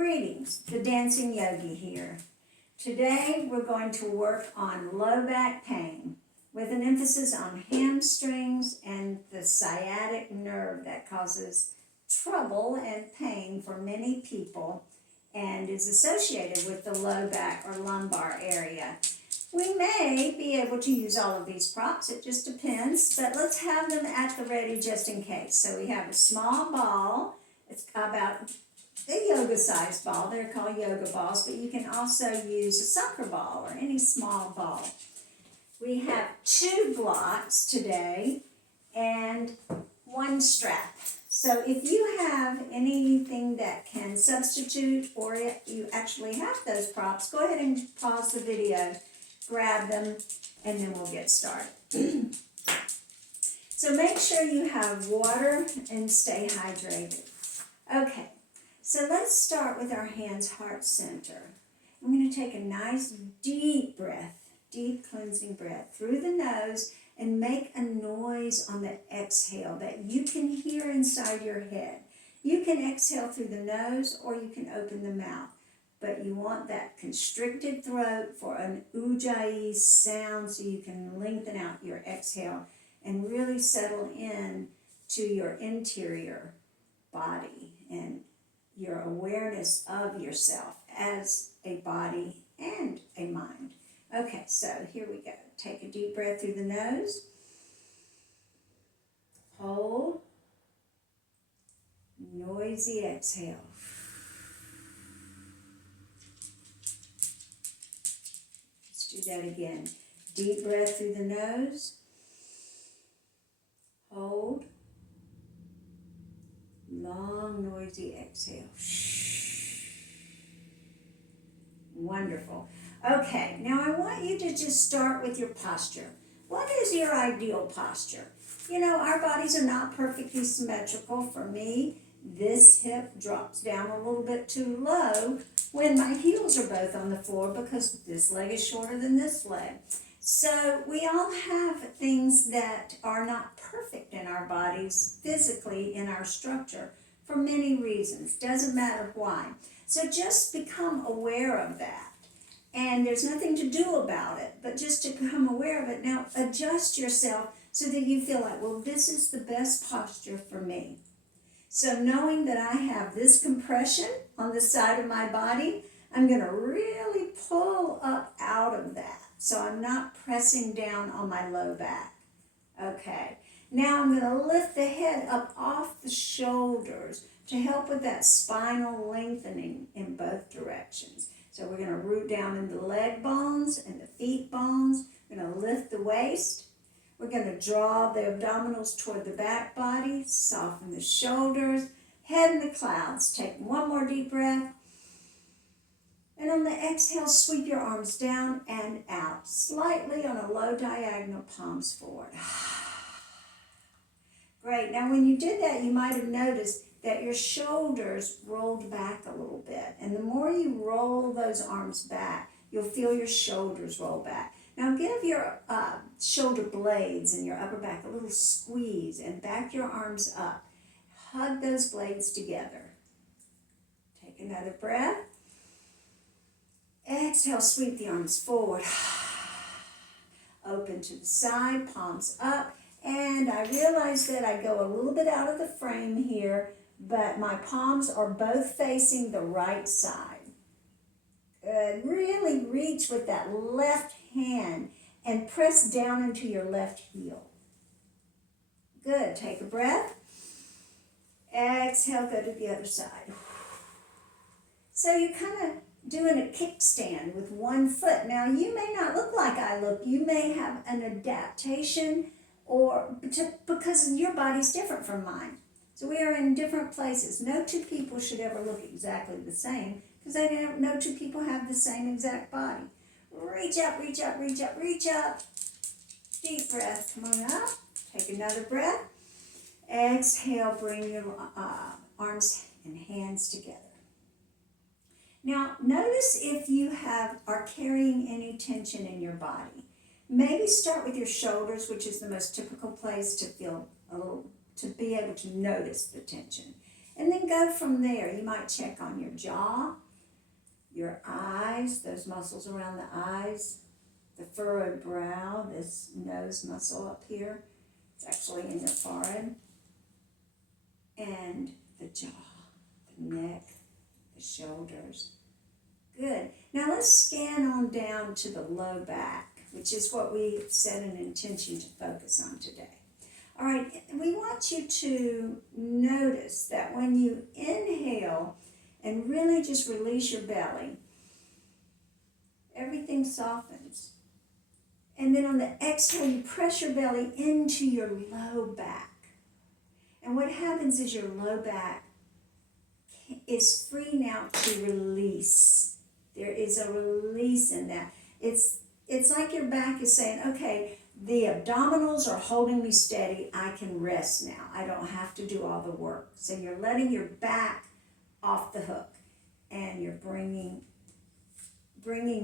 Greetings, the Dancing Yogi here. Today we're going to work on low back pain with an emphasis on hamstrings and the sciatic nerve that causes trouble and pain for many people and is associated with the low back or lumbar area. We may be able to use all of these props, it just depends, but let's have them at the ready just in case. So we have a small ball, it's about a yoga-sized ball. They're called yoga balls, but you can also use a soccer ball or any small ball. We have 2 blocks today and 1 strap. So if you have anything that can substitute or if you actually have those props, go ahead and pause the video, grab them, and then we'll get started. So make sure you have water and stay hydrated. Okay. So let's start with our hands heart center. I'm going to take a nice deep breath, deep cleansing breath through the nose and make a noise on the exhale that you can hear inside your head. You can exhale through the nose or you can open the mouth, but you want that constricted throat for an ujjayi sound so you can lengthen out your exhale and really settle in to your interior body and your awareness of yourself as a body and a mind. Okay, so here we go. Take a deep breath through the nose. Hold. Noisy exhale. Let's do that again. Deep breath through the nose. Hold. Long, noisy exhale. Wonderful. Okay, now I want you to just start with your posture. What is your ideal posture? You know, our bodies are not perfectly symmetrical. For me, this hip drops down a little bit too low when my heels are both on the floor because this leg is shorter than this leg. So we all have things that are not perfect in our bodies, physically in our structure, for many reasons. Doesn't matter why. So just become aware of that. And there's nothing to do about it, but just to become aware of it. Now adjust yourself so that you feel like, well, this is the best posture for me. So knowing that I have this compression on the side of my body, I'm going to really pull up out of that. So I'm not pressing down on my low back. Okay. Now I'm going to lift the head up off the shoulders to help with that spinal lengthening in both directions. So we're going to root down into the leg bones and the feet bones. We're going to lift the waist. We're going to draw the abdominals toward the back body, soften the shoulders, head in the clouds. Take one more deep breath. And on the exhale, sweep your arms down and out, slightly on a low diagonal, palms forward. Great. Now when you did that, you might have noticed that your shoulders rolled back a little bit. And the more you roll those arms back, you'll feel your shoulders roll back. Now give your shoulder blades and your upper back a little squeeze and back your arms up. Hug those blades together. Take another breath. Exhale, sweep the arms forward. Open to the side, palms up. And I realize that I go a little bit out of the frame here, but my palms are both facing the right side. Good. Really reach with that left hand and press down into your left heel. Good. Take a breath. Exhale, go to the other side. So you're kind of doing a kickstand with one foot. Now, you may not look like I look. You may have an adaptation because your body's different from mine. So we are in different places. No 2 people should ever look exactly the same because no 2 people have the same exact body. Reach up, reach up, reach up, reach up. Deep breath. Come on up. Take another breath. Exhale, bring your arms and hands together. Now, notice if you are carrying any tension in your body. Maybe start with your shoulders, which is the most typical place to feel to be able to notice the tension. And then go from there. You might check on your jaw, your eyes, those muscles around the eyes, the furrowed brow, this nose muscle up here. It's actually in your forehead. And the jaw, the neck, the shoulders. Good. Now let's scan on down to the low back, which is what we set an intention to focus on today. All right, we want you to notice that when you inhale and really just release your belly, everything softens. And then on the exhale, you press your belly into your low back. And what happens is your low back is free now to release. There is a release in that. It's like your back is saying, okay, the abdominals are holding me steady. I can rest now. I don't have to do all the work. So you're letting your back off the hook, and you're bringing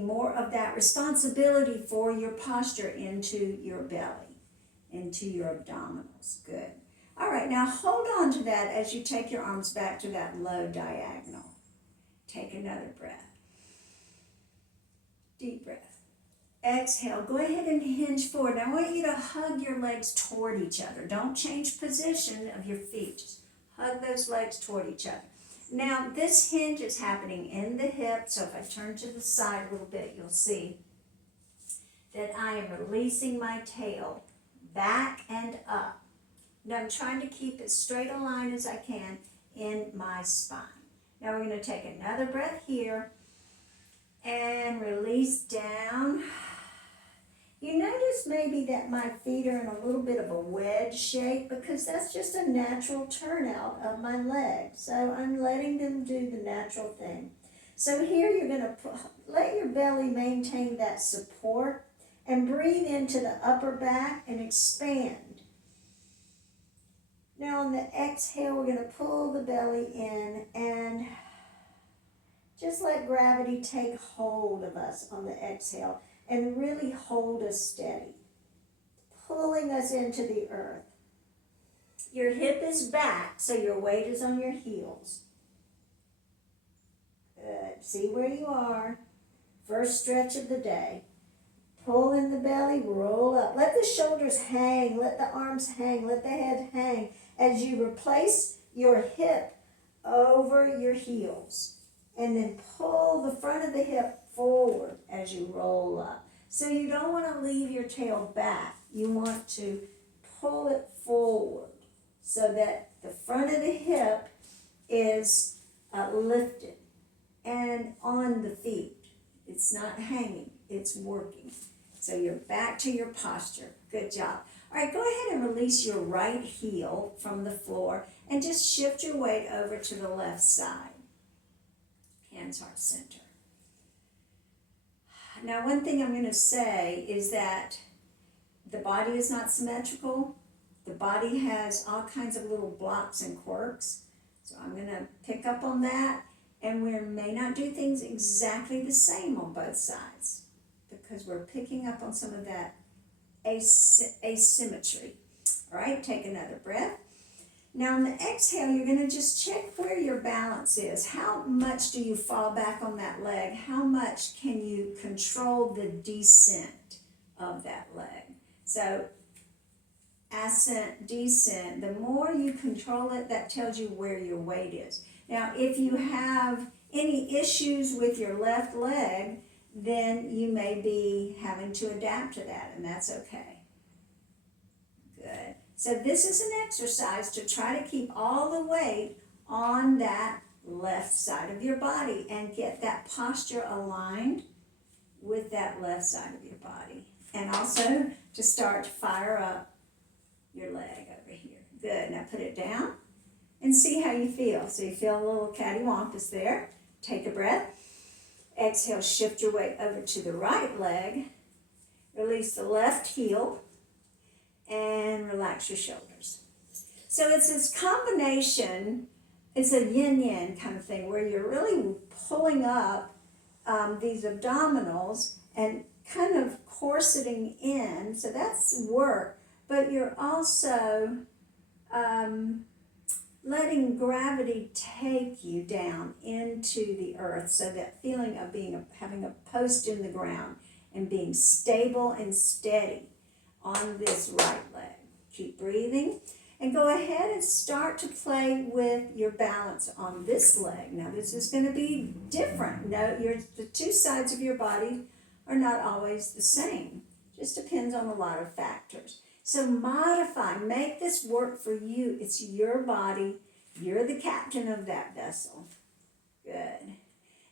more of that responsibility for your posture into your belly, into your abdominals. Good. All right, now hold on to that as you take your arms back to that low diagonal. Take another breath. Deep breath. Exhale. Go ahead and hinge forward. Now I want you to hug your legs toward each other. Don't change position of your feet. Just hug those legs toward each other. Now this hinge is happening in the hip, so if I turn to the side a little bit, you'll see that I am releasing my tail back and up. Now I'm trying to keep as straight a line as I can in my spine. Now we're going to take another breath here and release down. You notice maybe that my feet are in a little bit of a wedge shape because that's just a natural turnout of my legs. So I'm letting them do the natural thing. So here you're going to let your belly maintain that support and breathe into the upper back and expand. Now on the exhale, we're going to pull the belly in and just let gravity take hold of us on the exhale and really hold us steady, pulling us into the earth. Your hip is back, so your weight is on your heels. Good. See where you are. First stretch of the day. Pull in the belly, roll up. Let the shoulders hang, let the arms hang, let the head hang as you replace your hip over your heels. And then pull the front of the hip forward as you roll up. So you don't want to leave your tail back. You want to pull it forward so that the front of the hip is lifted and on the feet. It's not hanging, it's working. So you're back to your posture. Good job. All right, go ahead and release your right heel from the floor and just shift your weight over to the left side. Hands heart center. Now, one thing I'm going to say is that the body is not symmetrical. The body has all kinds of little blocks and quirks. So I'm going to pick up on that, and we may not do things exactly the same on both sides because we're picking up on some of that asymmetry. All right, take another breath. Now on the exhale, you're going to just check where your balance is. How much do you fall back on that leg? How much can you control the descent of that leg? So ascent, descent, the more you control it, that tells you where your weight is. Now if you have any issues with your left leg, then you may be having to adapt to that, and that's okay. Good. So this is an exercise to try to keep all the weight on that left side of your body and get that posture aligned with that left side of your body. And also to start to fire up your leg over here. Good. Now put it down and see how you feel. So you feel a little cattywampus there. Take a breath. Exhale, shift your weight over to the right leg. Release the left heel. And relax your shoulders. So it's this combination, it's a yin-yang kind of thing where you're really pulling up these abdominals and kind of corseting in, so that's work, but you're also letting gravity take you down into the earth. So that feeling of having a post in the ground and being stable and steady on this right leg. Keep breathing. And go ahead and start to play with your balance on this leg. Now this is going to be different. No, the two sides of your body are not always the same. Just depends on a lot of factors. So modify, make this work for you. It's your body. You're the captain of that vessel. Good.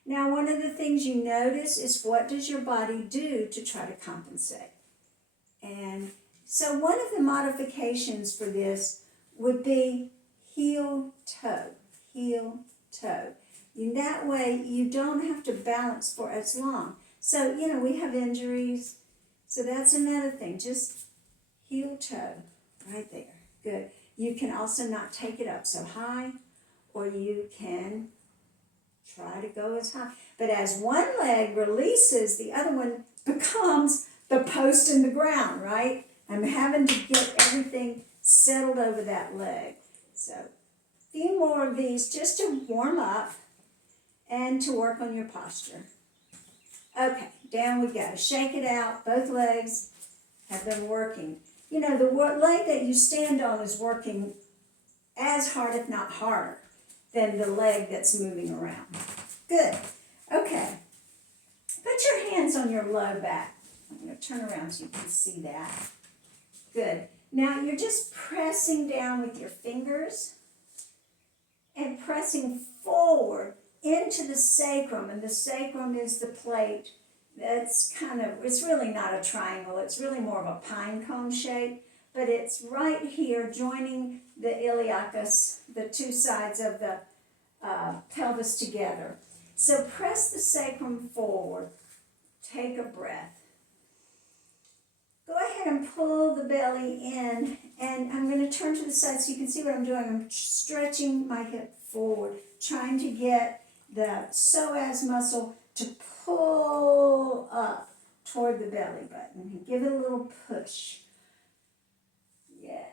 Now one of the things you notice is, what does your body do to try to compensate? And so one of the modifications for this would be heel, toe, heel, toe. In that way, you don't have to balance for as long. So, we have injuries. So that's another thing. Just heel, toe, right there. Good. You can also not take it up so high, or you can try to go as high. But as one leg releases, the other one becomes the post in the ground, right? I'm having to get everything settled over that leg. So a few more of these just to warm up and to work on your posture. Okay, down we go. Shake it out. Both legs have been working. The leg that you stand on is working as hard, if not harder, than the leg that's moving around. Good. Okay. Put your hands on your low back. I'm going to turn around so you can see that. Good. Now you're just pressing down with your fingers and pressing forward into the sacrum. And the sacrum is the plate that's it's really not a triangle. It's really more of a pine cone shape. But it's right here joining the iliacus, the two sides of the pelvis together. So press the sacrum forward. Take a breath. Go ahead and pull the belly in, and I'm going to turn to the side so you can see what I'm doing. I'm stretching my hip forward, trying to get the psoas muscle to pull up toward the belly button. Give it a little push. Yeah.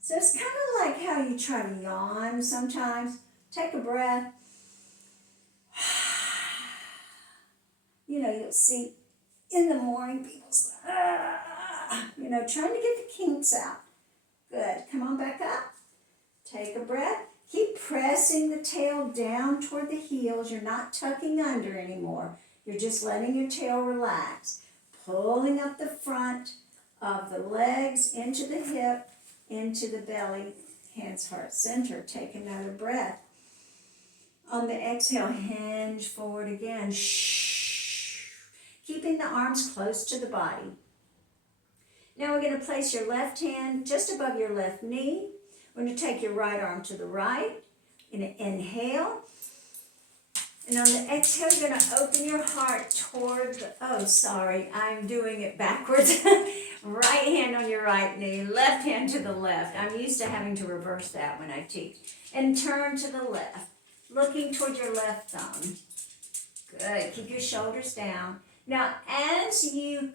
So it's kind of like how you try to yawn sometimes. Take a breath. You'll see in the morning people's, trying to get the kinks out. Good. Come on back up. Take a breath. Keep pressing the tail down toward the heels. You're not tucking under anymore. You're just letting your tail relax. Pulling up the front of the legs into the hip, into the belly, hands, heart, center. Take another breath. On the exhale, hinge forward again. Shh. Keeping the arms close to the body. Now we're going to place your left hand just above your left knee. We're going to take your right arm to the right. Inhale. And on the exhale, you're going to open your heart toward I'm doing it backwards. Right hand on your right knee, left hand to the left. I'm used to having to reverse that when I teach. And turn to the left, looking toward your left thumb. Good. Keep your shoulders down. Now, as you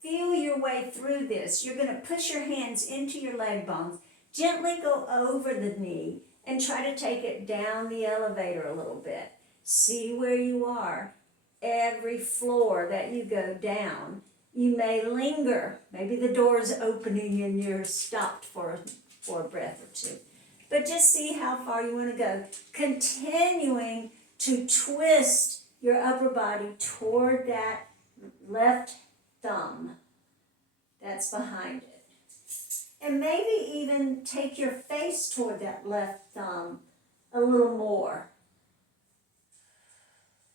feel your way through this, you're going to push your hands into your leg bones. Gently go over the knee and try to take it down the elevator a little bit. See where you are. Every floor that you go down, you may linger. Maybe the door's opening and you're stopped for a breath or two. But just see how far you want to go. Continuing to twist your upper body toward that left thumb that's behind it. And maybe even take your face toward that left thumb a little more.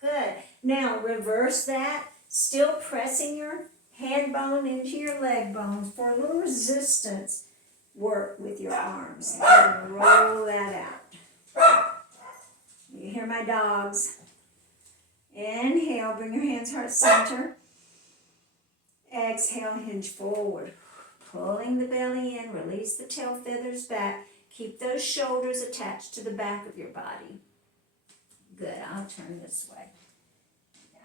Good. Now reverse that, still pressing your hand bone into your leg bones for a little resistance work with your arms. And roll that out. You hear my dogs. Inhale, bring your hands heart center. Exhale, hinge forward. Pulling the belly in, release the tail feathers back. Keep those shoulders attached to the back of your body. Good, I'll turn this way.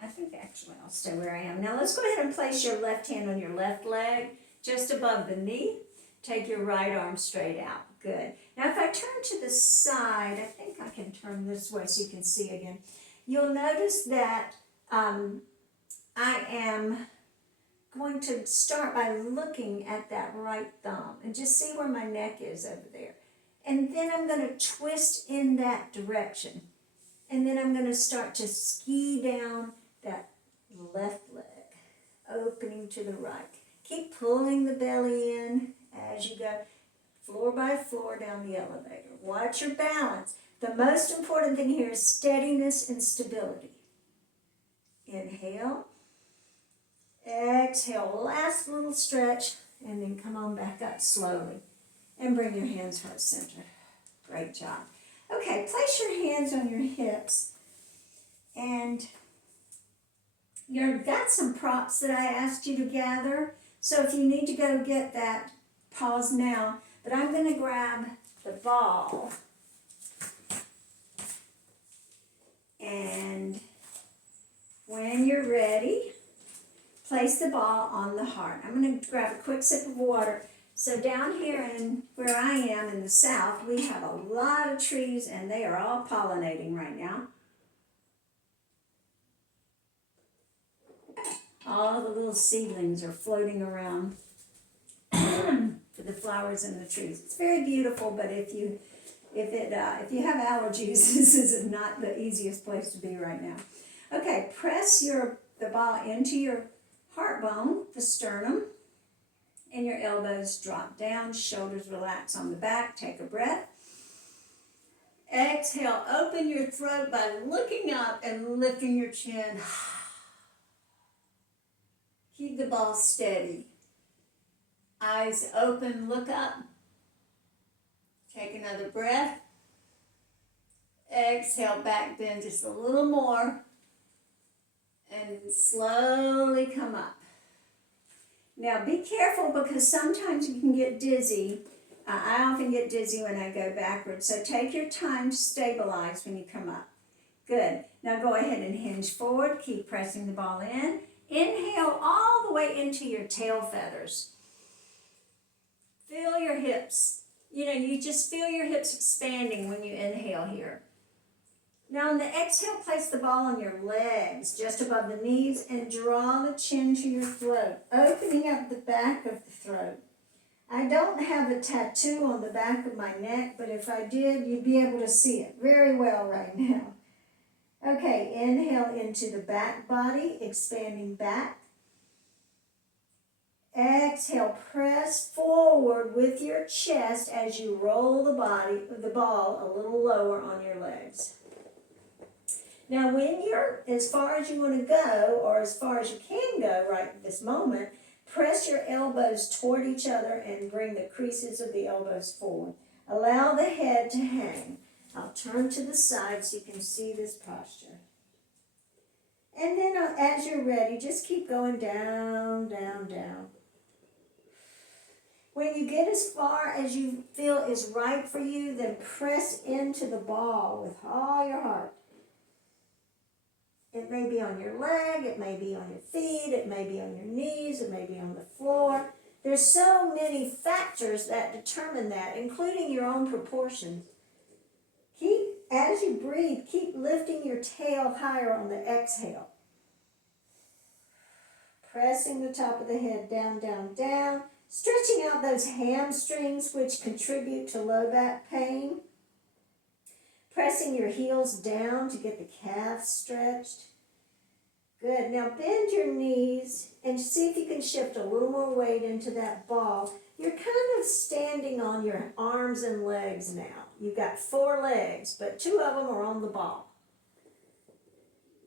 I think actually I'll stay where I am. Now let's go ahead and place your left hand on your left leg, just above the knee. Take your right arm straight out. Good. Now if I turn to the side, I think I can turn this way so you can see again. You'll notice that I am going to start by looking at that right thumb and just see where my neck is over there. And then I'm going to twist in that direction. And then I'm going to start to ski down that left leg, opening to the right. Keep pulling the belly in as you go floor by floor down the elevator. Watch your balance. The most important thing here is steadiness and stability. Inhale. Exhale. Last little stretch. And then come on back up slowly. And bring your hands heart center. Great job. Okay, place your hands on your hips. And you've got some props that I asked you to gather. So if you need to go get that, pause now. But I'm going to grab the ball. And when you're ready, place the ball on the heart. I'm going to grab a quick sip of water. So down here in where I am in the south, we have a lot of trees and they are all pollinating right now. All the little seedlings are floating around for the flowers in the trees. It's very beautiful, but if you have allergies, this is not the easiest place to be right now. Okay, press the ball into your heart bone, the sternum, and your elbows drop down, shoulders relax on the back. Take a breath. Exhale, open your throat by looking up and lifting your chin. Keep the ball steady. Eyes open, look up. Take another breath. Exhale, back bend just a little more. And slowly come up. Now be careful because sometimes you can get dizzy. I often get dizzy when I go backwards. So take your time to stabilize when you come up. Good. Now go ahead and hinge forward. Keep pressing the ball in. Inhale all the way into your tail feathers. Feel your hips. You just feel your hips expanding when you inhale here. Now on the exhale, place the ball on your legs, just above the knees, and draw the chin to your throat, opening up the back of the throat. I don't have a tattoo on the back of my neck, but if I did, you'd be able to see it very well right now. Okay, inhale into the back body, expanding back. Exhale, press forward with your chest as you roll the ball a little lower on your legs. Now when you're as far as you want to go, or as far as you can go right this moment, press your elbows toward each other and bring the creases of the elbows forward. Allow the head to hang. I'll turn to the side so you can see this posture. And then as you're ready, just keep going down, down, down. When you get as far as you feel is right for you, then press into the ball with all your heart. It may be on your leg, it may be on your feet, it may be on your knees, it may be on the floor. There's so many factors that determine that, including your own proportions. As you breathe, keep lifting your tail higher on the exhale. Pressing the top of the head down, down, down. Stretching out those hamstrings which contribute to low back pain. Pressing your heels down to get the calves stretched. Good. Now bend your knees and see if you can shift a little more weight into that ball. You're kind of standing on your arms and legs now. You've got 4 legs, but 2 of them are on the ball.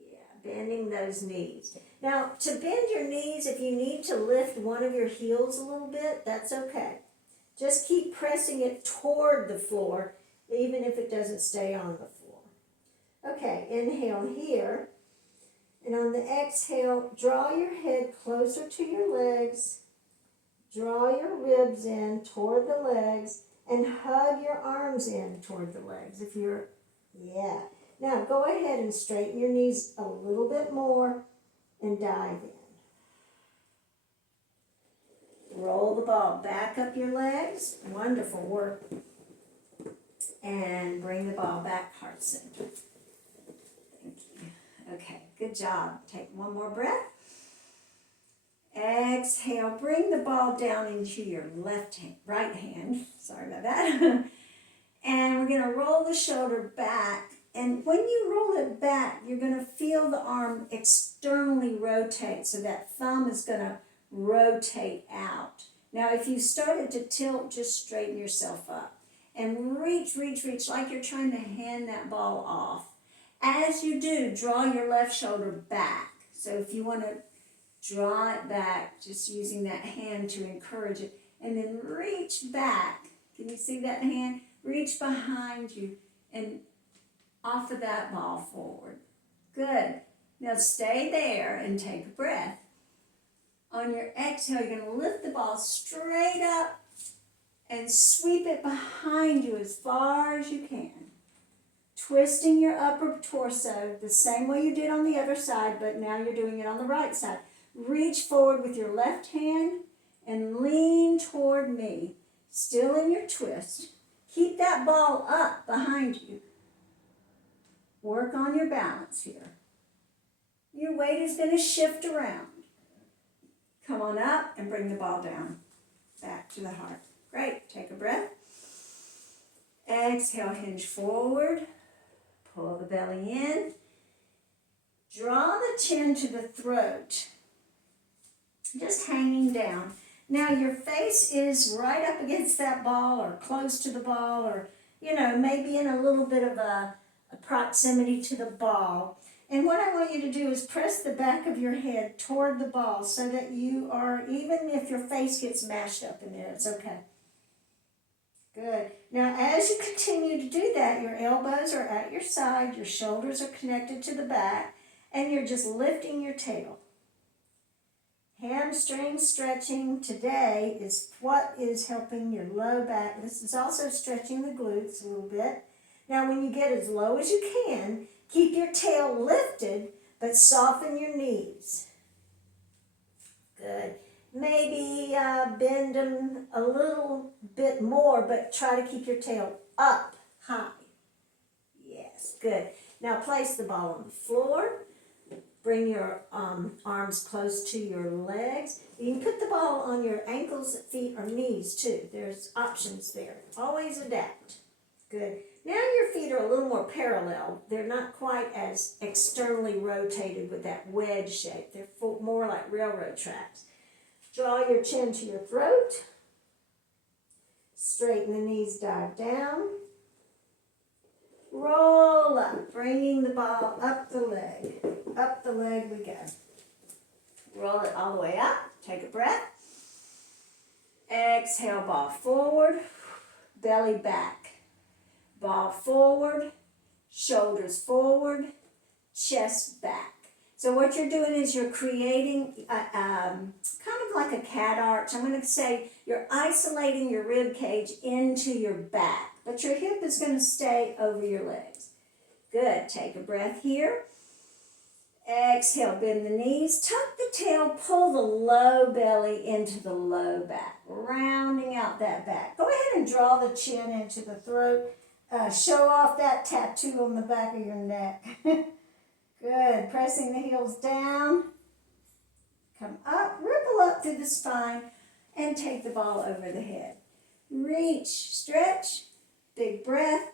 Yeah, bending those knees. Now, to bend your knees, if you need to lift one of your heels a little bit, that's okay. Just keep pressing it toward the floor, even if it doesn't stay on the floor. Okay, inhale here. And on the exhale, draw your head closer to your legs. Draw your ribs in toward the legs and hug your arms in toward the legs. Yeah. Now go ahead and straighten your knees a little bit more and dive in. Roll the ball back up your legs. Wonderful work. And bring the ball back, heart center. Thank you. Okay, good job. Take one more breath. Exhale, bring the ball down into your right hand. Sorry about that. And we're gonna roll the shoulder back. And when you roll it back, you're gonna feel the arm externally rotate. So that thumb is gonna rotate out. Now, if you started to tilt, just straighten yourself up. And reach like you're trying to hand that ball off. As you do, draw your left shoulder back. So if you want to draw it back, just using that hand to encourage it. And then reach back. Can you see that hand? Reach behind you and off of that ball forward. Good. Now stay there and take a breath. On your exhale, you're going to lift the ball straight up and sweep it behind you as far as you can. Twisting your upper torso the same way you did on the other side, but now you're doing it on the right side. Reach forward with your left hand and lean toward me. Still in your twist. Keep that ball up behind you. Work on your balance here. Your weight is going to shift around. Come on up and bring the ball down. Back to the heart. Great. Take a breath. Exhale, hinge forward. Pull the belly in. Draw the chin to the throat. Just hanging down. Now your face is right up against that ball or close to the ball or, maybe in a little bit of a proximity to the ball. And what I want you to do is press the back of your head toward the ball so that you are, even if your face gets mashed up in there, it's okay. Good. Now, as you continue to do that, your elbows are at your side, your shoulders are connected to the back, and you're just lifting your tail. Hamstring stretching today is what is helping your low back. This is also stretching the glutes a little bit. Now, when you get as low as you can, keep your tail lifted, but soften your knees. Good. Maybe bend them a little bit more, but try to keep your tail up high. Yes, good. Now place the ball on the floor. Bring your arms close to your legs. You can put the ball on your ankles, feet, or knees too. There's options there. Always adapt. Good. Now your feet are a little more parallel. They're not quite as externally rotated with that wedge shape. They're more like railroad tracks. Draw your chin to your throat. Straighten the knees, dive down. Roll up, bringing the ball up the leg. Up the leg we go. Roll it all the way up. Take a breath. Exhale, ball forward. Belly back. Ball forward. Shoulders forward. Chest back. So what you're doing is you're creating kind of like a cat arch. I'm going to say you're isolating your rib cage into your back, but your hip is going to stay over your legs. Good. Take a breath here. Exhale, bend the knees, tuck the tail, pull the low belly into the low back, rounding out that back. Go ahead and draw the chin into the throat. Show off that tattoo on the back of your neck. Good. Pressing the heels down. Come up, ripple up through the spine, and take the ball over the head. Reach, stretch, big breath.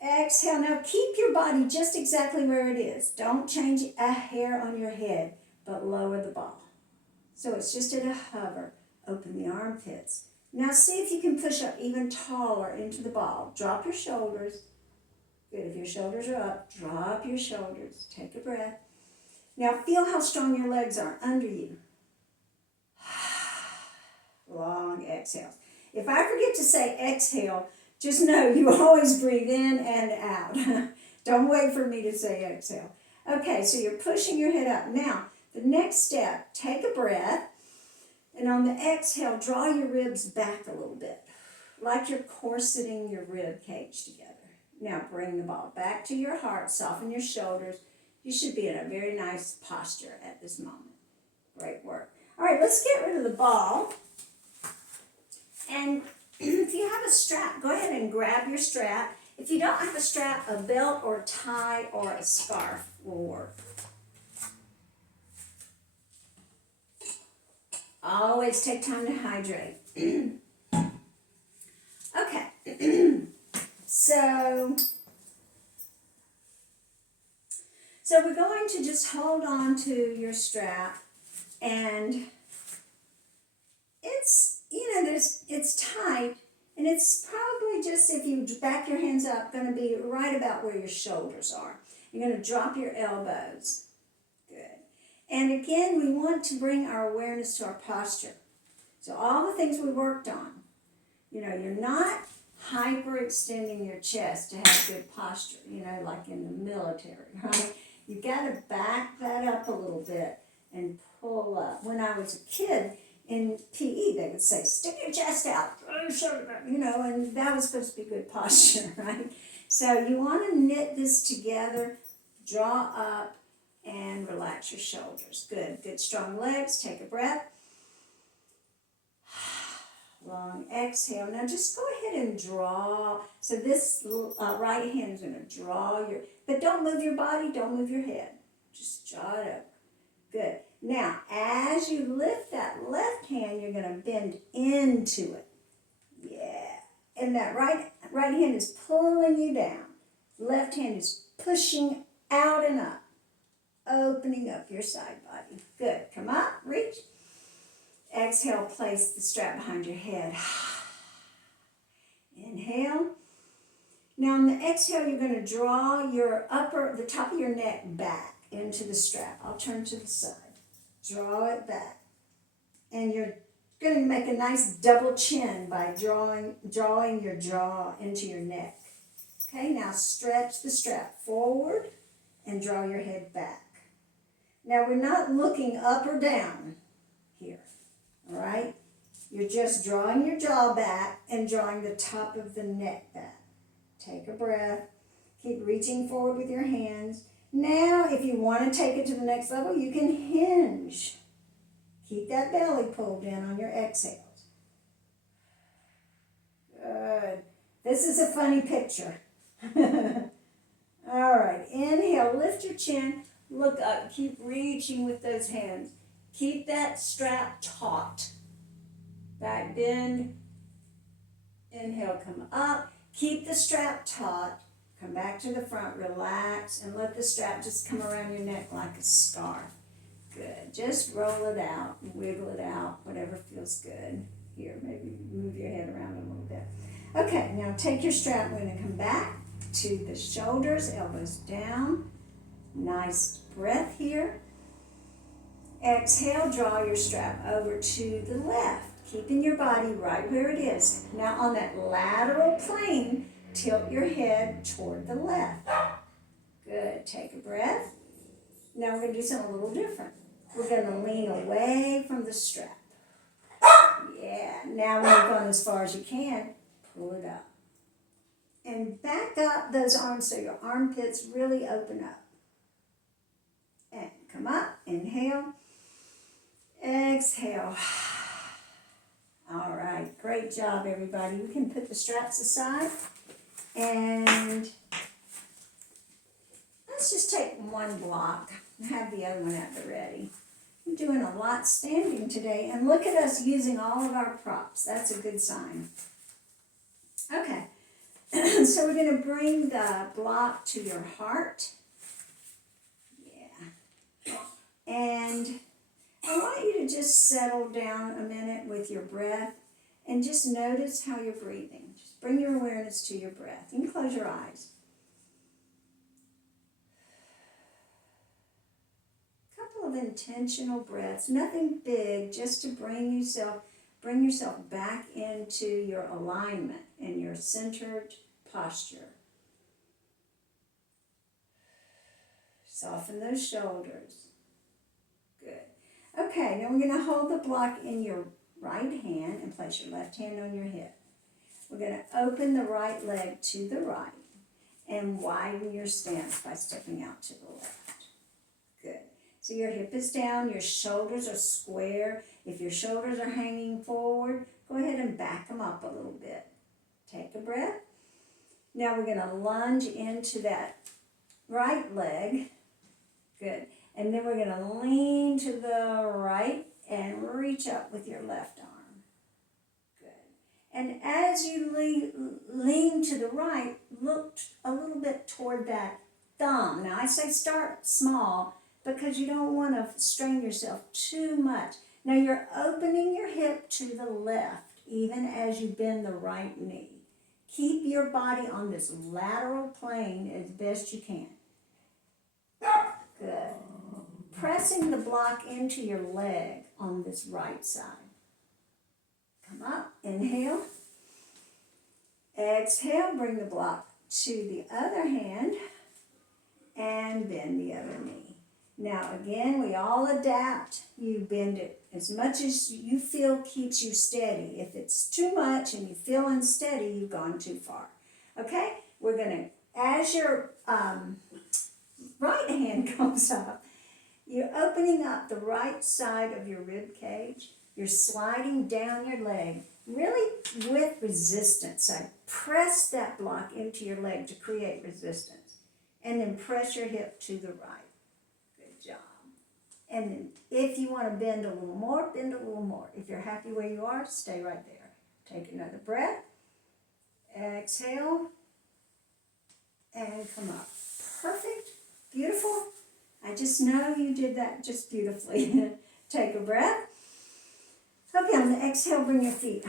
Exhale. Now keep your body just exactly where it is. Don't change a hair on your head, but lower the ball. So it's just at a hover. Open the armpits. Now see if you can push up even taller into the ball. Drop your shoulders. Good. If your shoulders are up, drop your shoulders. Take a breath. Now feel how strong your legs are under you. Long exhales. If I forget to say exhale, just know you always breathe in and out. Don't wait for me to say exhale. Okay, so you're pushing your head up. Now, the next step, take a breath. And on the exhale, draw your ribs back a little bit. Like you're corseting your rib cage together. Now bring the ball back to your heart, soften your shoulders. You should be in a very nice posture at this moment. Great work. All right, let's get rid of the ball. And if you have a strap, go ahead and grab your strap. If you don't have a strap, a belt or tie or a scarf will work. Always take time to hydrate. Okay. So we're going to just hold on to your strap, and it's, it's tight, and it's probably just, if you back your hands up, going to be right about where your shoulders are. You're going to drop your elbows. Good. And again, we want to bring our awareness to our posture. So all the things we worked on, you're not hyperextending your chest to have good posture, like in the military, right? You've got to back that up a little bit and pull up. When I was a kid in PE, they would say, stick your chest out, throw your shoulder back, and that was supposed to be good posture, right? So you want to knit this together, draw up, and relax your shoulders. Good. Good strong legs. Take a breath. Long exhale. Now just go ahead and draw. So this right hand is going to draw but don't move your body, don't move your head. Just draw it up. Good. Now, as you lift that left hand, you're going to bend into it. Yeah. And that right hand is pulling you down. Left hand is pushing out and up. Opening up your side body. Good. Come up, reach. Exhale, place the strap behind your head. Inhale. Now on the exhale, you're going to draw the top of your neck back into the strap. I'll turn to the side. Draw it back. And you're going to make a nice double chin by drawing your jaw into your neck. Okay, now stretch the strap forward and draw your head back. Now we're not looking up or down here. All right? You're just drawing your jaw back and drawing the top of the neck back. Take a breath. Keep reaching forward with your hands. Now, if you want to take it to the next level, you can hinge. Keep that belly pulled in on your exhales. Good. This is a funny picture. All right. Inhale. Lift your chin. Look up. Keep reaching with those hands. Keep that strap taut. Back bend. Inhale, come up. Keep the strap taut. Come back to the front. Relax. And let the strap just come around your neck like a scarf. Good. Just roll it out. Wiggle it out. Whatever feels good. Here, maybe move your head around a little bit. Okay, now take your strap. We're going to come back to the shoulders. Elbows down. Nice breath here. Exhale, draw your strap over to the left, keeping your body right where it is. Now on that lateral plane, tilt your head toward the left. Good. Take a breath. Now we're going to do something a little different. We're going to lean away from the strap. Yeah. Now when you've gone as far as you can, pull it up. And back up those arms so your armpits really open up. And come up. Inhale. Exhale. All right, great job, everybody. We can put the straps aside, and let's just take one block and have the other one at the ready. I'm doing a lot standing today, and look at us using all of our props. That's a good sign. Okay, so we're going to bring the block to your heart. Yeah, and I want you to just settle down a minute with your breath and just notice how you're breathing. Just bring your awareness to your breath. You can close your eyes. A couple of intentional breaths, nothing big, just to bring yourself back into your alignment and your centered posture. Soften those shoulders. Good. Okay, now we're going to hold the block in your right hand and place your left hand on your hip. We're going to open the right leg to the right and widen your stance by stepping out to the left. Good. So your hip is down, your shoulders are square. If your shoulders are hanging forward, Go ahead and back them up a little bit. Take a breath. Now we're going to lunge into that right leg. Good. And then we're going to lean to the right and reach up with your left arm. Good. And as you lean to the right, look a little bit toward that thumb. Now I say start small because you don't want to strain yourself too much. Now you're opening your hip to the left even as you bend the right knee. Keep your body on this lateral plane as best you can. Good. Pressing the block into your leg on this right side. Come up, inhale. Exhale, bring the block to the other hand and bend the other knee. Now again, we all adapt. You bend it as much as you feel keeps you steady. If it's too much and you feel unsteady, you've gone too far. Okay? We're going to, as your right hand comes up, you're opening up the right side of your rib cage. You're sliding down your leg, really with resistance. So press that block into your leg to create resistance. And then press your hip to the right. Good job. And then if you want to bend a little more, bend a little more. If you're happy where you are, stay right there. Take another breath. Exhale. And come up. Perfect. Beautiful. I just know you did that just beautifully. Take a breath. Okay, on the exhale, bring your feet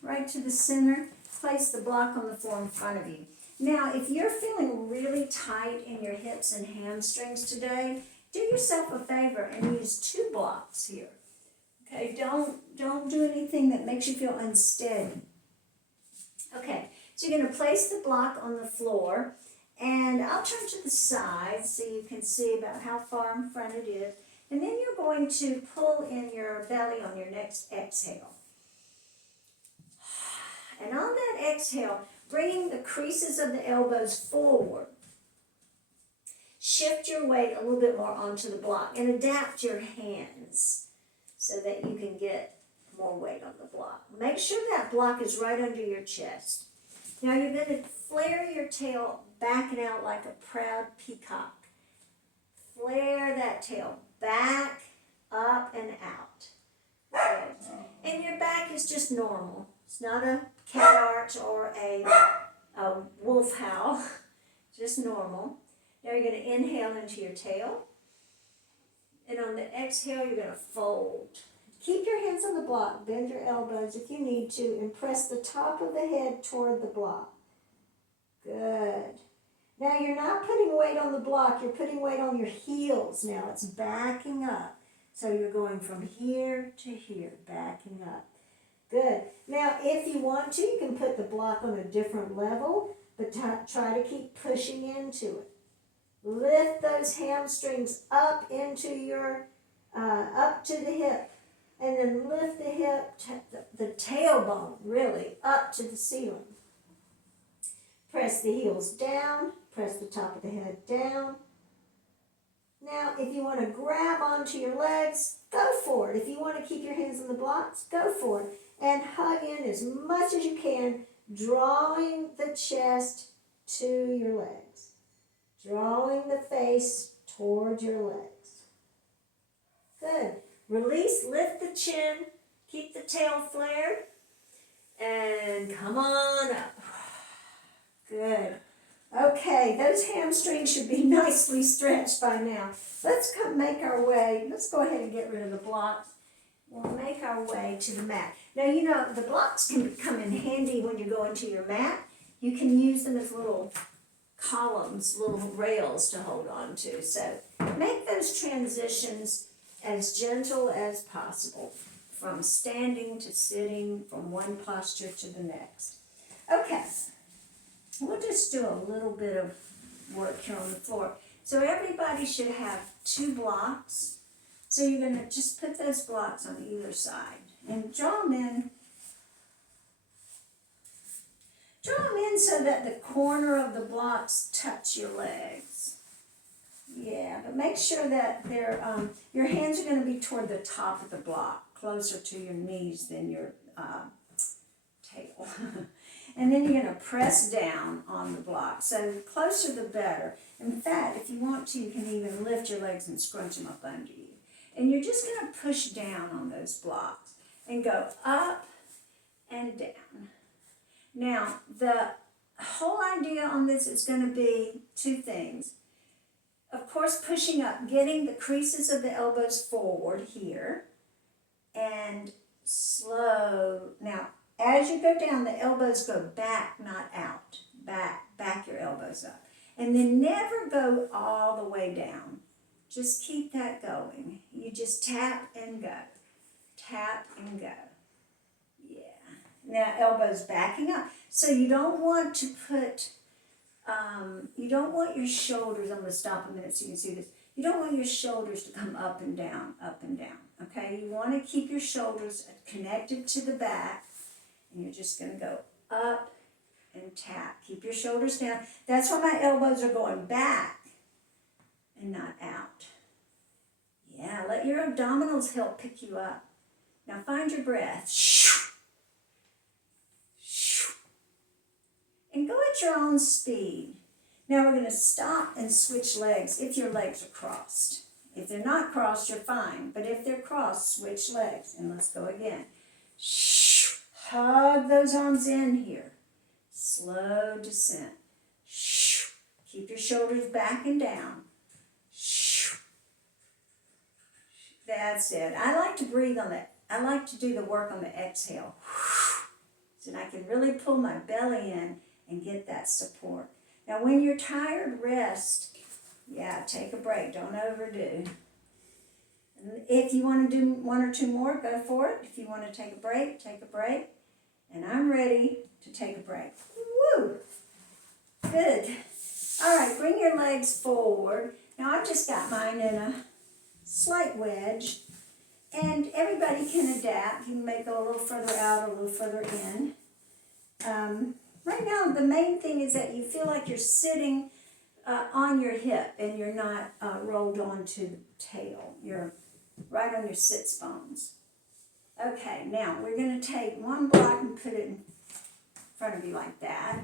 right to the center. Place the block on the floor in front of you. Now, if you're feeling really tight in your hips and hamstrings today, do yourself a favor and use 2 blocks here. Okay, don't do anything that makes you feel unsteady. Okay, so you're going to place the block on the floor, and I'll turn to the side so you can see about how far in front it is. And then you're going to pull in your belly on your next exhale. And on that exhale, bringing the creases of the elbows forward. Shift your weight a little bit more onto the block and adapt your hands so that you can get more weight on the block. Make sure that block is right under your chest. Now you're going to flare your tail back and out like a proud peacock. Flare that tail back, up, and out. Good. And your back is just normal. It's not a cat arch or a wolf howl. Just normal. Now you're going to inhale into your tail. And on the exhale, you're going to fold. Keep your hands on the block. Bend your elbows if you need to. And press the top of the head toward the block. Good. Now you're not putting weight on the block. You're putting weight on your heels now. It's backing up. So you're going from here to here, backing up. Good. Now, if you want to, you can put the block on a different level, but try to keep pushing into it. Lift those hamstrings up into your, up to the hip, and then lift the hip, the tailbone, really, up to the ceiling. Press the heels down, press the top of the head down. Now, if you want to grab onto your legs, go for it. If you want to keep your hands on the blocks, go for it. And hug in as much as you can, drawing the chest to your legs. Drawing the face toward your legs. Good. Release, lift the chin, keep the tail flared, and come on up. Good. Okay, those hamstrings should be nicely stretched by now. Let's make our way. Let's go ahead and get rid of the blocks. We'll make our way to the mat. Now, you know, the blocks can come in handy when you go into your mat. You can use them as little columns, little rails to hold on to. So make those transitions as gentle as possible, from standing to sitting, from one posture to the next. Okay. We'll just do a little bit of work here on the floor. So everybody should have 2 blocks. So you're going to just put those blocks on either side and draw them in. Draw them in so that the corner of the blocks touch your legs. Yeah, but make sure that they're, your hands are going to be toward the top of the block, closer to your knees than your tail. And then you're going to press down on the block. So the closer the better. In fact, if you want to, you can even lift your legs and scrunch them up under you. And you're just going to push down on those blocks and go up and down. Now, the whole idea on this is going to be two things. Of course, pushing up, getting the creases of the elbows forward here, and slow. Now, as you go down, the elbows go back, not out. Back your elbows up. And then never go all the way down. Just keep that going. You just tap and go. Tap and go. Yeah. Now, elbows backing up. So you don't want to put, you don't want your shoulders, I'm going to stop a minute so you can see this. You don't want your shoulders to come up and down, okay? You want to keep your shoulders connected to the back, and you're just going to go up and tap. Keep your shoulders down. That's why my elbows are going back and not out. Yeah, let your abdominals help pick you up. Now find your breath. And go at your own speed. Now we're going to stop and switch legs if your legs are crossed. If they're not crossed, you're fine. But if they're crossed, switch legs. And let's go again. Hug those arms in here. Slow descent. Keep your shoulders back and down. That's it. I like to breathe on that. I like to do the work on the exhale. So I can really pull my belly in and get that support. Now when you're tired, rest. Yeah, take a break. Don't overdo. And if you want to do one or two more, go for it. If you want to take a break, take a break. And I'm ready to take a break. Woo! Good. All right, bring your legs forward. Now I've just got mine in a slight wedge. And everybody can adapt. You may go a little further out or a little further in. Right now, the main thing is that you feel like you're sitting on your hip and you're not rolled onto the tail. You're right on your sits bones. Okay, now we're going to take one block and put it in front of you like that.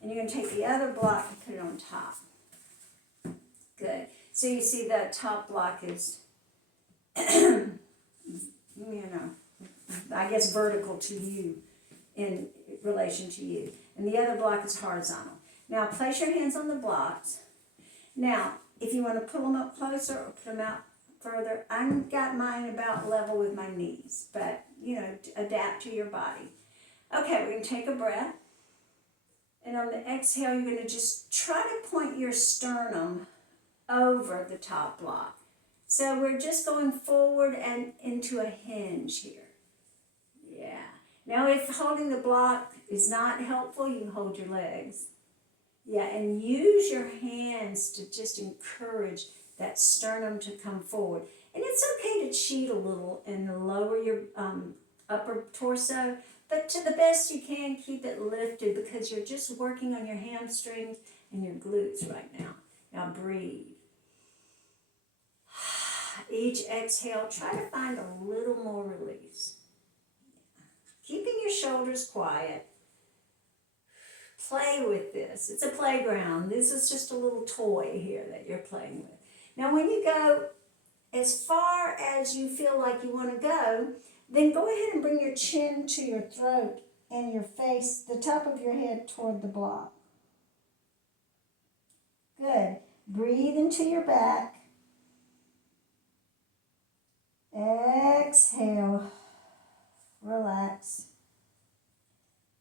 And you're going to take the other block and put it on top. Good. So you see that top block is, you know, I guess vertical to you in relation to you. And the other block is horizontal. Now place your hands on the blocks. Now, if you want to pull them up closer or put them out further, I've got mine about level with my knees, but you know, adapt to your body. Okay, we're going to take a breath. And on the exhale, you're going to just try to point your sternum over the top block. So we're just going forward and into a hinge here. Yeah. Now if holding the block is not helpful, you can hold your legs. Yeah, and use your hands to just encourage that sternum to come forward. And it's okay to cheat a little and lower your upper torso, but to the best you can, keep it lifted because you're just working on your hamstrings and your glutes right now. Now breathe. Each exhale, try to find a little more release. Keeping your shoulders quiet. Play with this. It's a playground. This is just a little toy here that you're playing with. Now when you go as far as you feel like you want to go, then go ahead and bring your chin to your throat and your face, the top of your head toward the block. Good. Breathe into your back. Exhale. Relax.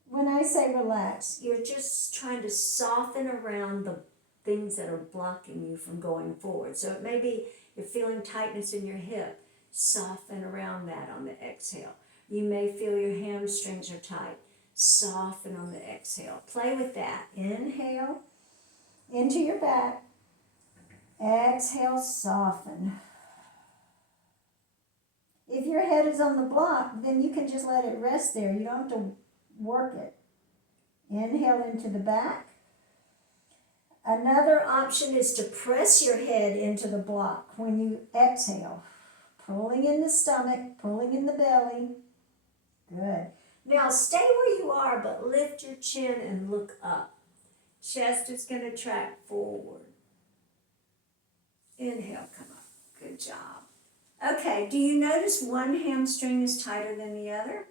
When I say relax, you're just trying to soften around the things that are blocking you from going forward. So it may be you're feeling tightness in your hip. Soften around that on the exhale. You may feel your hamstrings are tight. Soften on the exhale. Play with that. Inhale into your back. Exhale, soften. If your head is on the block, then you can just let it rest there. You don't have to work it. Inhale into the back. Another option is to press your head into the block when you exhale. Pulling in the stomach, pulling in the belly. Good. Now stay where you are, but lift your chin and look up. Chest is going to track forward. Inhale, come up. Good job. Okay, do you notice one hamstring is tighter than the other?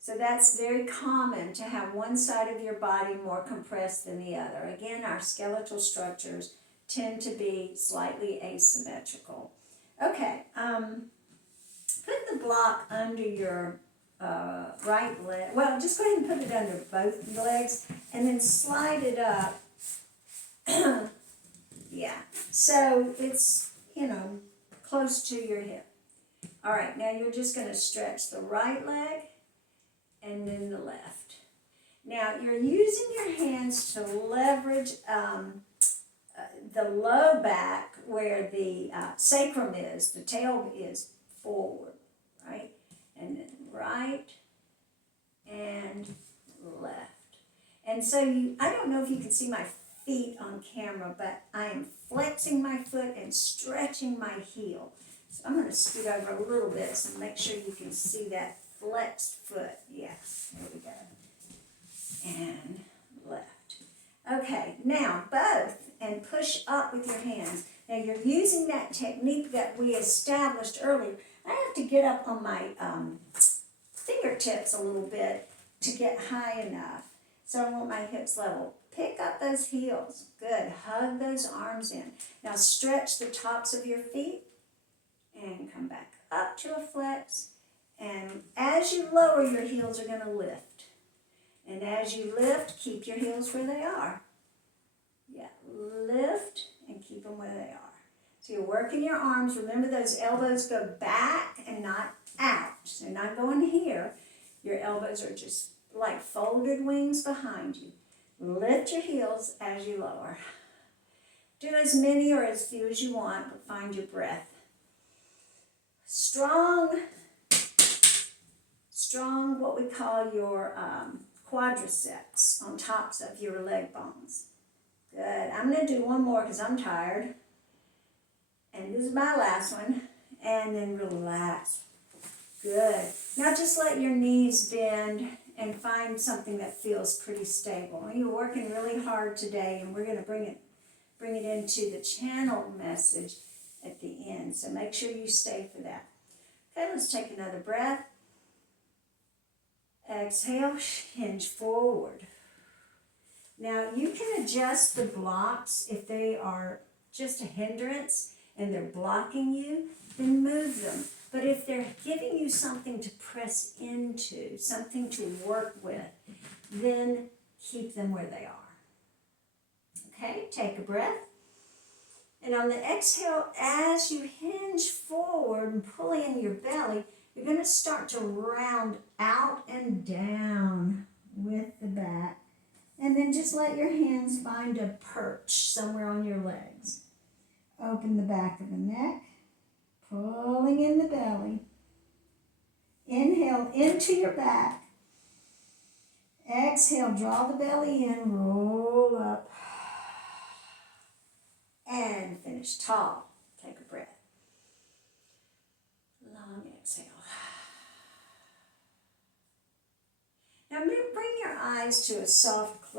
So that's very common to have one side of your body more compressed than the other. Again, our skeletal structures tend to be slightly asymmetrical. Okay, put the block under your right leg. Well, just go ahead and put it under both legs and then slide it up. Yeah, so it's, close to your hip. All right, now you're just going to stretch the right leg and then the left. Now you're using your hands to leverage the low back where the sacrum is, the tail is forward, right? And then right and left. And so I don't know if you can see my feet on camera, but I am flexing my foot and stretching my heel. So I'm going to scoot over a little bit so make sure you can see that flexed foot. Yes, there we go. And left. Okay, now both, and push up with your hands. Now you're using that technique that we established earlier. I have to get up on my fingertips a little bit to get high enough. So I want my hips level. Pick up those heels. Good. Hug those arms in. Now stretch the tops of your feet and come back up to a flex. And as you lower, your heels are going to lift. And as you lift, keep your heels where they are. Yeah, lift and keep them where they are. So you're working your arms. Remember, those elbows go back and not out. So they're not going here. Your elbows are just like folded wings behind you. Lift your heels as you lower. Do as many or as few as you want, but find your breath. Strong, what we call your quadriceps on tops of your leg bones. Good. I'm going to do one more because I'm tired. And this is my last one. And then relax. Good. Now just let your knees bend and find something that feels pretty stable. You're working really hard today, and we're going to bring it into the channel message at the end. So make sure you stay for that. Okay, let's take another breath. Exhale, hinge forward. Now you can adjust the blocks if they are just a hindrance and they're blocking you, then move them. But if they're giving you something to press into, something to work with, then keep them where they are. Okay, take a breath. And on the exhale, as you hinge forward and pull in your belly, you're going to start to round out and down with the back. And then just let your hands find a perch somewhere on your legs. Open the back of the neck, pulling in the belly. Inhale into your back. Exhale, draw the belly in, roll up. And finish tall. Take a breath. Long exhale. Now bring your eyes to a soft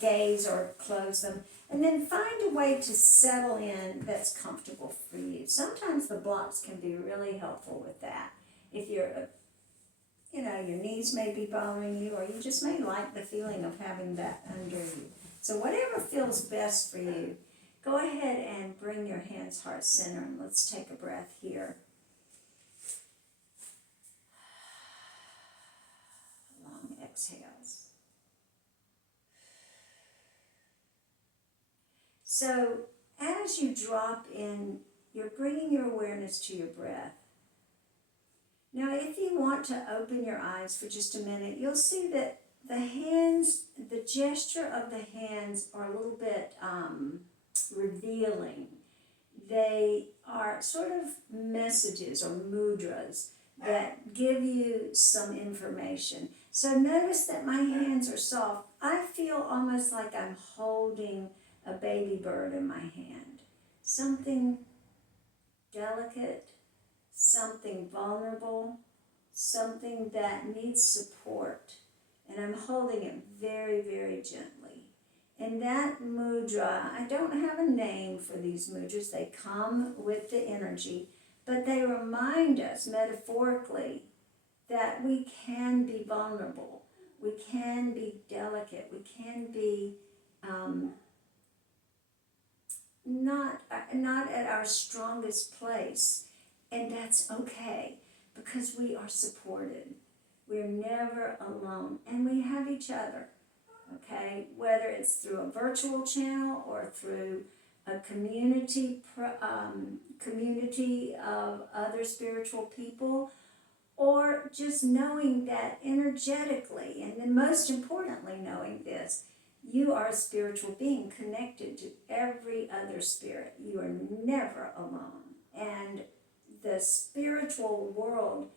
gaze or close them. And then find a way to settle in that's comfortable for you. Sometimes the blocks can be really helpful with that. If you're, your knees may be bothering you, or you just may like the feeling of having that under you. So whatever feels best for you, go ahead and bring your hands heart center, and let's take a breath here. Long exhales. So as you drop in, you're bringing your awareness to your breath. Now, if you want to open your eyes for just a minute, you'll see that the hands, the gesture of the hands are a little bit revealing. They are sort of messages or mudras that give you some information. So notice that my hands are soft. I feel almost like I'm holding a baby bird in my hand. Something delicate, something vulnerable, something that needs support, and I'm holding it very, very gently. And that mudra, I don't have a name for these mudras, they come with the energy, but they remind us metaphorically that we can be vulnerable, we can be delicate, we can be not at our strongest place, and that's okay because we are supported. We're never alone, and we have each other. Okay, whether it's through a virtual channel or through a community of other spiritual people, or just knowing that energetically, and then most importantly knowing this, you are a spiritual being connected to every other spirit. You are never alone, and the spiritual world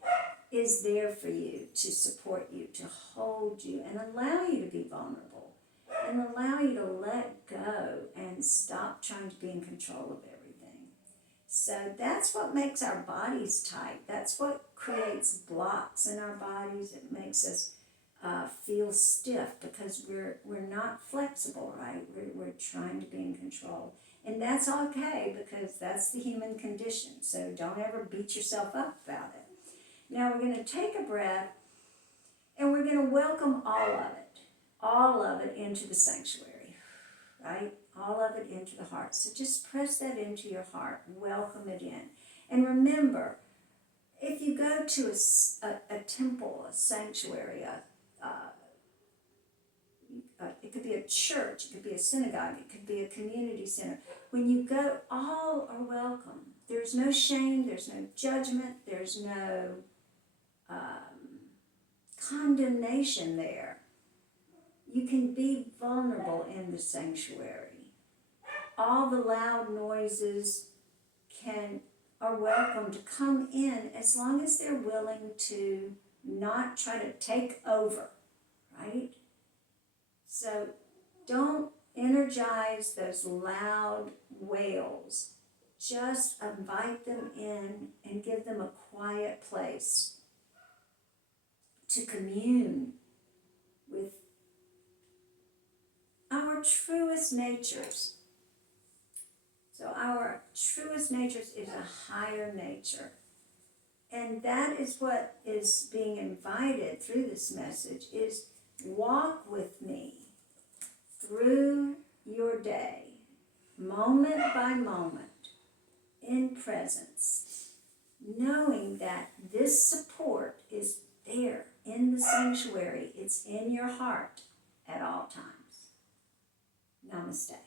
is there for you, to support you, to hold you, and allow you to be vulnerable, and allow you to let go and stop trying to be in control of everything. So that's what makes our bodies tight. That's what creates blocks in our bodies. It makes us feel stiff because we're not flexible, right? We're trying to be in control. And that's okay because that's the human condition. So don't ever beat yourself up about it. Now we're going to take a breath and we're going to welcome all of it into the sanctuary, right? All of it into the heart. So just press that into your heart, welcome it in. And remember, if you go to a temple, a sanctuary, it could be a church, it could be a synagogue, it could be a community center. When you go, all are welcome. There's no shame, there's no judgment, there's no condemnation there. You can be vulnerable in the sanctuary. All the loud noises are welcome to come in as long as they're willing to not try to take over, right? So don't energize those loud wails. Just invite them in and give them a quiet place to commune with our truest natures. So our truest natures is a higher nature. And that is what is being invited through this message, is walk with me through your day, moment by moment, in presence, knowing that this support is there in the sanctuary. It's in your heart at all times. Namaste.